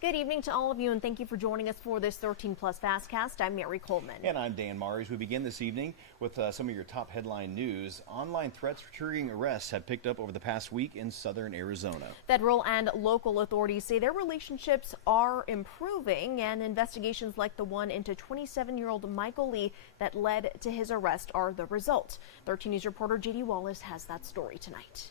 Good evening to all of you, and thank you for joining us for this 13 Plus FastCast. I'm Mary Coleman. And I'm Dan Mars. We begin this evening with some of your top headline news. Online threats triggering arrests have picked up over the past week in southern Arizona. Federal and local authorities say their relationships are improving, and investigations like the one into 27-year-old Michael Lee that led to his arrest are the result. 13 News reporter J.D. Wallace has that story tonight.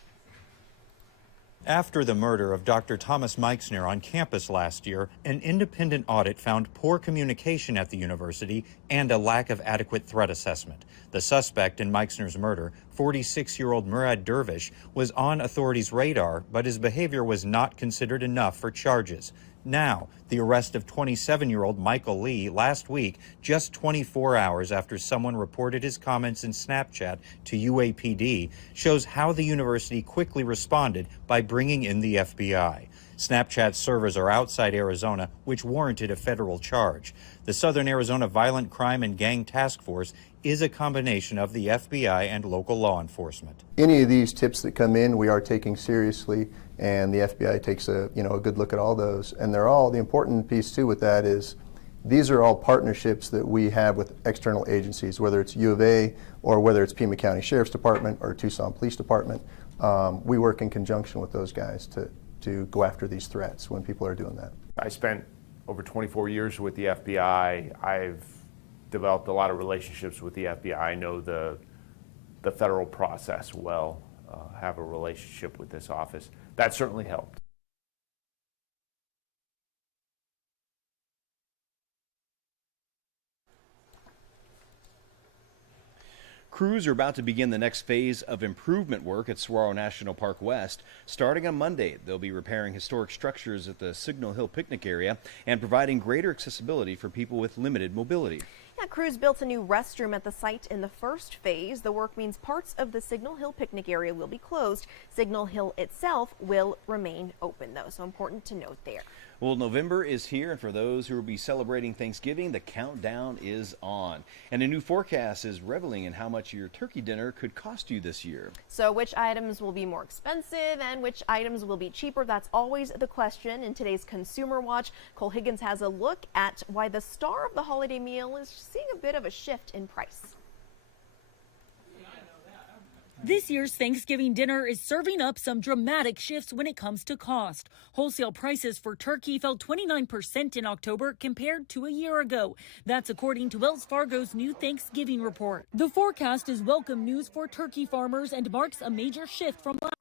After the murder of Dr. Thomas Meixner on campus last year, an independent audit found poor communication at the university and a lack of adequate threat assessment. The suspect in Meixner's murder, 46-year-old Murad Dervish, was on authorities' radar, but his behavior was not considered enough for charges. Now, the arrest of 27-year-old Michael Lee last week, just 24 hours after someone reported his comments in Snapchat to UAPD, shows how the university quickly responded by bringing in the FBI. Snapchat servers are outside Arizona, which warranted a federal charge. The Southern Arizona Violent Crime and Gang Task Force is a combination of the FBI and local law enforcement. Any of these tips that come in, we are taking seriously, and the FBI takes a good look at all those. And they're all, the important piece too with that is these are all partnerships that we have with external agencies, whether it's U of A or whether it's Pima County Sheriff's Department or Tucson Police Department. We work in conjunction with those guys to go after these threats when people are doing that. I spent over 24 years with the FBI. I've developed a lot of relationships with the FBI. I know the federal process well, have a relationship with this office. That certainly helped. Crews are about to begin the next phase of improvement work at Saguaro National Park West. Starting on Monday, they'll be repairing historic structures at the Signal Hill picnic area and providing greater accessibility for people with limited mobility. Yeah, crews built a new restroom at the site in the first phase. The work means parts of the Signal Hill picnic area will be closed. Signal Hill itself will remain open, though, so important to note there. Well, November is here, and for those who will be celebrating Thanksgiving, the countdown is on. And a new forecast is reveling in how much your turkey dinner could cost you this year. So which items will be more expensive and which items will be cheaper? That's always the question in today's Consumer Watch. Cole Higgins has a look at why the star of the holiday meal is seeing a bit of a shift in price. This year's Thanksgiving dinner is serving up some dramatic shifts when it comes to cost. Wholesale prices for turkey fell 29% in October compared to a year ago. That's according to Wells Fargo's new Thanksgiving report. The forecast is welcome news for turkey farmers and marks a major shift from last.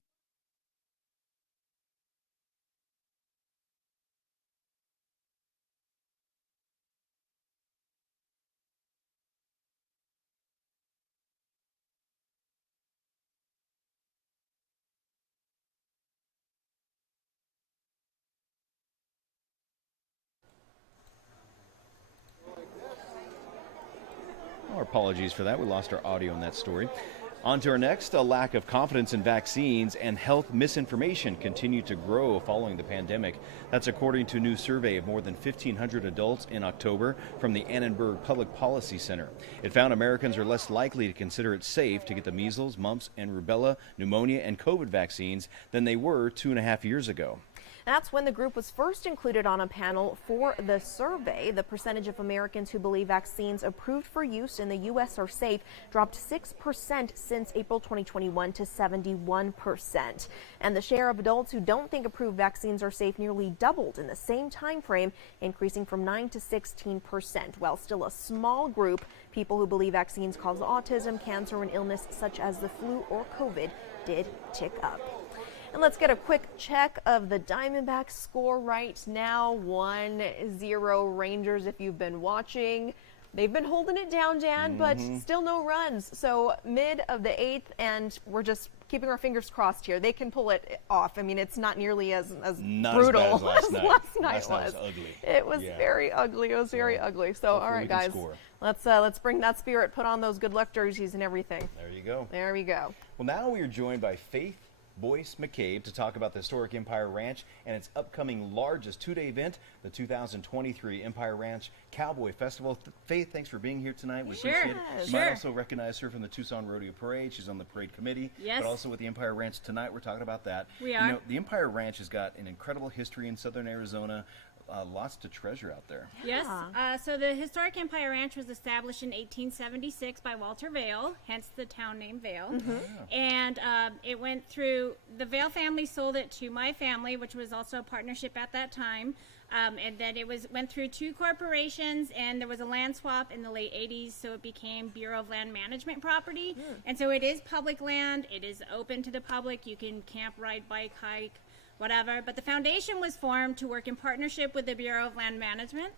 Our apologies for that. We lost our audio in that story. On to our next. A lack of confidence in vaccines and health misinformation continue to grow following the pandemic. That's according to a new survey of more than 1,500 adults in October from the Annenberg Public Policy Center. It found Americans are less likely to consider it safe to get the measles, mumps, and rubella, pneumonia, and COVID vaccines than they were 2.5 years ago. That's when the group was first included on a panel for the survey. The percentage of Americans who believe vaccines approved for use in the U.S. are safe dropped 6% since April 2021 to 71%. And the share of adults who don't think approved vaccines are safe nearly doubled in the same time frame, increasing from 9 to 16%. While still a small group, people who believe vaccines cause autism, cancer, and illness such as the flu or COVID did tick up. And let's get a quick check of the Diamondbacks score right now. 1-0 Rangers. If you've been watching, they've been holding it down, Dan, but still no runs. So mid of the 8th, and we're just keeping our fingers crossed here. They can pull it off. I mean, it's not nearly as brutal as last night. Last night was ugly. It was very ugly. It was very ugly. So all right, guys, let's bring that spirit. Put on those good luck jerseys and everything. There you go. There we go. Well, now we are joined by Faith Boyce McCabe to talk about the historic Empire Ranch and its upcoming largest two-day event, the 2023 Empire Ranch Cowboy Festival. Faith, thanks for being here tonight. We appreciate it. You might also recognize her from the Tucson Rodeo Parade. She's on the parade committee, but also with the Empire Ranch tonight. We're talking about that. We are. You know, the Empire Ranch has got an incredible history in southern Arizona. lots to treasure out there. Yes. So the historic Empire Ranch was established in 1876 by Walter Vail, hence the town name Vail. And it went through, the Vail family sold it to my family, which was also a partnership at that time. And then it went through 2 corporations, and there was a land swap in the late 80s, so it became Bureau of Land Management property. And so it is public land. It is open to the public. You can camp, ride, bike, hike, whatever. But the foundation was formed to work in partnership with the Bureau of Land Management.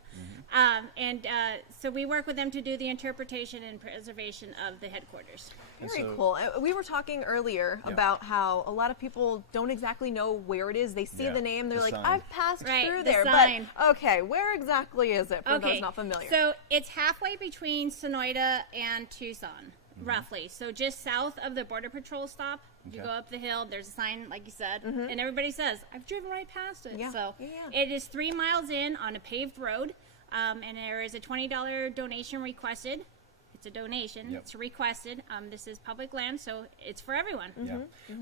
So we work with them to do the interpretation and preservation of the headquarters. Very cool. We were talking earlier about how a lot of people don't exactly know where it is. They see the name, they're like, sign. I've passed through the there. sign. But okay, where exactly is it for those not familiar? So it's halfway between Sonoyta and Tucson, roughly. So just south of the Border Patrol stop. You go up the hill, there's a sign, like you said, and everybody says, I've driven right past it. So it is 3 miles in on a paved road, and there is a $20 donation requested. It's a donation. It's requested. This is public land, so it's for everyone.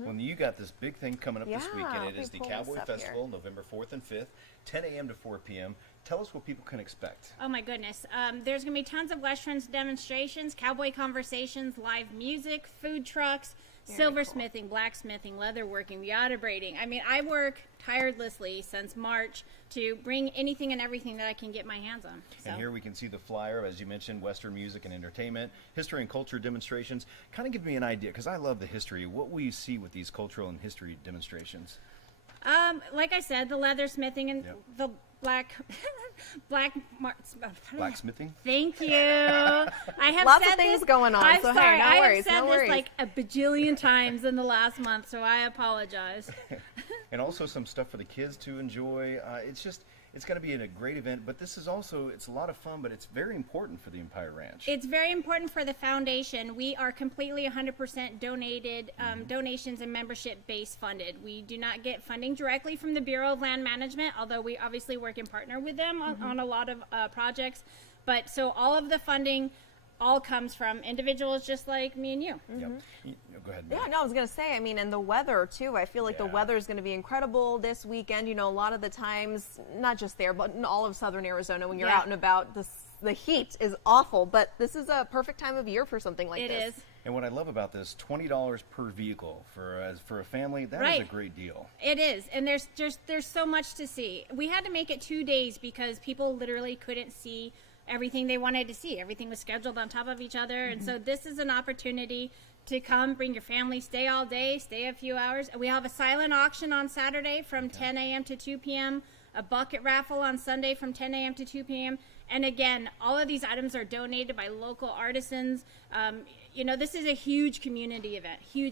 Well, you got this big thing coming up this weekend. It we is the pull this Cowboy up Festival, November 4th and 5th, 10 a.m. to 4 p.m. Tell us what people can expect. Oh my goodness. There's going to be tons of Westerns demonstrations, cowboy conversations, live music, food trucks, silversmithing, blacksmithing, leatherworking, yada braiding. I mean, I work tirelessly since March to bring anything and everything that I can get my hands on. So. And here we can see the flyer, as you mentioned, Western music and entertainment, history and culture demonstrations. Kind of give me an idea, because I love the history. What will you see with these cultural and history demonstrations? Like I said, the leathersmithing and the Blacksmithing? Thank you. I have Lots said of things this, going on, I'm so sorry, hey, no I worries, have said no this worries. like a bajillion times in the last month, so I apologize. And also some stuff for the kids to enjoy. It's going to be a great event, but this is also, it's a lot of fun, but it's very important for the Empire Ranch. It's very important for the foundation. We are completely 100% donated, donations and membership base funded. We do not get funding directly from the Bureau of Land Management, although we obviously work in partner with them on a lot of projects. But so all of the funding all comes from individuals just like me and you. Go ahead. Yeah, no, I was going to say, I mean, and the weather, too. I feel like the weather is going to be incredible this weekend. You know, a lot of the times, not just there, but in all of southern Arizona, when you're out and about, the heat is awful. But this is a perfect time of year for something like this. It is. And what I love about this, $20 per vehicle for a family, that is a great deal. It is, and there's so much to see. We had to make it 2 days because people literally couldn't see everything they wanted to see. Everything was scheduled on top of each other, and so this is an opportunity to come, bring your family, stay all day, stay a few hours. We have a silent auction on Saturday from 10 a.m. to 2 p.m., a bucket raffle on Sunday from 10 a.m. to 2 p.m., and again, all of these items are donated by local artisans. You know, this is a huge community event, You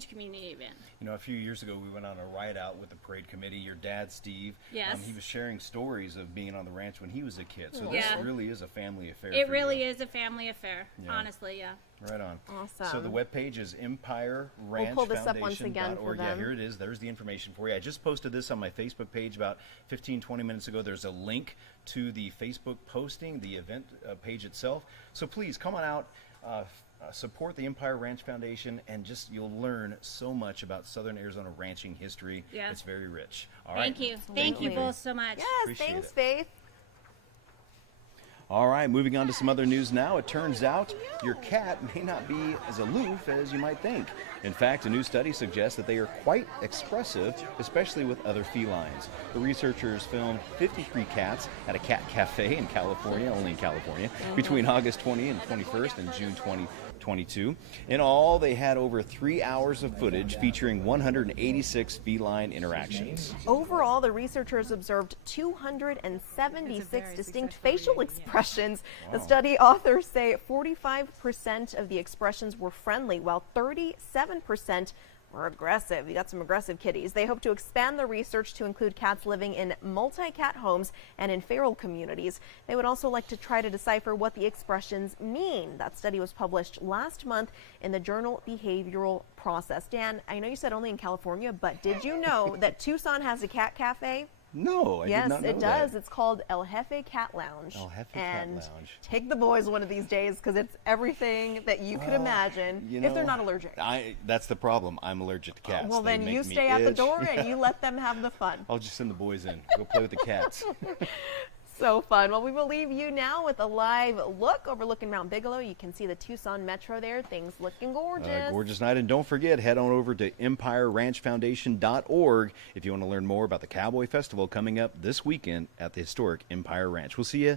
know, a few years ago, we went on a ride out with the parade committee. Your dad, Steve, Yes. He was sharing stories of being on the ranch when he was a kid. So this really is a family affair. It for really you. is a family affair, honestly, Right on. Awesome. So the webpage is Empire Ranch We'll pull this up once again for Yeah, them. here it is. There's the information for you. I just posted this on my Facebook page about 15, 20 minutes ago. There's a link to the Facebook posting, the event page itself. So please come on out, support the Empire Ranch Foundation, and just you'll learn so much about Southern Arizona ranching history. Yeah. It's very rich. All Thank right. you. Thank you both so much. Yes, Appreciate thanks, it. Faith. All right, moving on to some other news now. It turns out your cat may not be as aloof as you might think. In fact, a new study suggests that they are quite expressive, especially with other felines. The researchers filmed 53 cats at a cat cafe in California, only in California, between August 20 and 21st and June 2022. In all, they had over 3 hours of footage featuring 186 feline interactions. Overall, the researchers observed 276 distinct facial expressions. The study authors say 45% of the expressions were friendly, while 37% were aggressive. You got some aggressive kitties. They hope to expand the research to include cats living in multi-cat homes and in feral communities. They would also like to try to decipher what the expressions mean. That study was published last month in the journal Behavioral Process. Dan, I know you said only in California, but did you know that Tucson has a cat cafe? No, I Yes, did not know it does. that. It's called El Jefe Cat Lounge. El Jefe Cat and Lounge. take the boys one of these days because it's everything that you could imagine You if they're know, not allergic. That's the problem. I'm allergic to cats. Well, They then make you me stay at the itch. door and you let them have the fun. I'll just send the boys in. Go play with the cats. So fun. Well, we will leave you now with a live look overlooking Mount Bigelow. You can see the Tucson Metro there. Things looking gorgeous. Gorgeous night. And don't forget, head on over to EmpireRanchFoundation.org if you want to learn more about the Cowboy Festival coming up this weekend at the historic Empire Ranch. We'll see you